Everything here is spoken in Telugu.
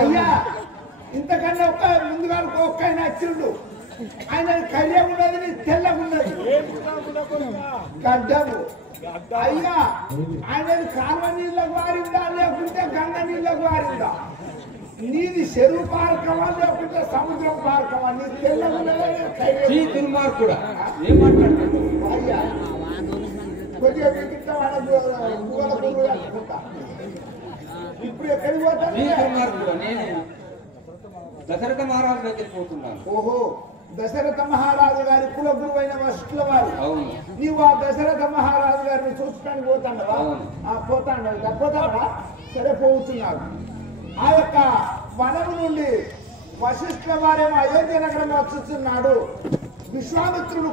అయ్యా ఇంతకన్నా ఒక ముందుగా ఒక్కైనా వచ్చిండు ఆయన కళ్యాణ ఉన్నది తెల్లగున్నది గడ్డము అయ్యా ఆయన కాలువ నీళ్ళకు వారిందా లేకుంటే గంగ నీళ్ళకు వారిందా నీది చెరువు పార్కమా లేకుంటే సముద్రం పార్కమా నీ తెల్లగున్నది దుర్మార్గుడా ఏమంటాడు అయ్యా కొద్దిగా మిగతా ఇప్పుడు ఎక్కడికి పోతాను నేను దశరథ మహారాజు దగ్గరికి పోతున్నాను. ఓహో దశరథ మహారాజు గారి కుల గురువు అయిన వశిష్ఠుల వారు నీవు ఆ దశరథ మహారాజు గారిని చూసుకొని పోతాండవా పోతాడా సరే పోతున్నాడు ఆ యొక్క వనము నుండి వశిష్ఠుల వారేమో అయోధ్య నగరం వచ్చుతున్నాడు విశ్వామిత్రుడు